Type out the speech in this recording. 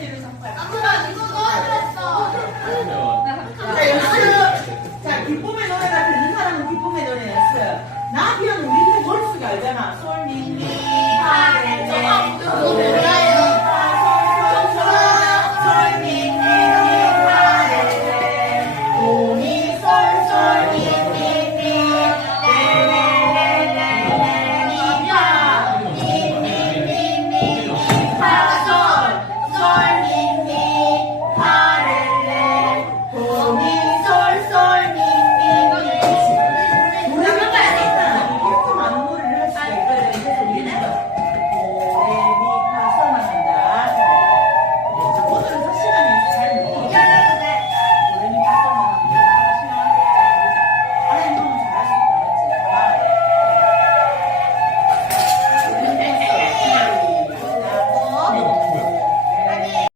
잡고 아무나 이거 넣어줬어. 자, 연습. 자, 기쁨의 노래가 그 되는 사람은 기쁨의 노래 연습. 나비는 우리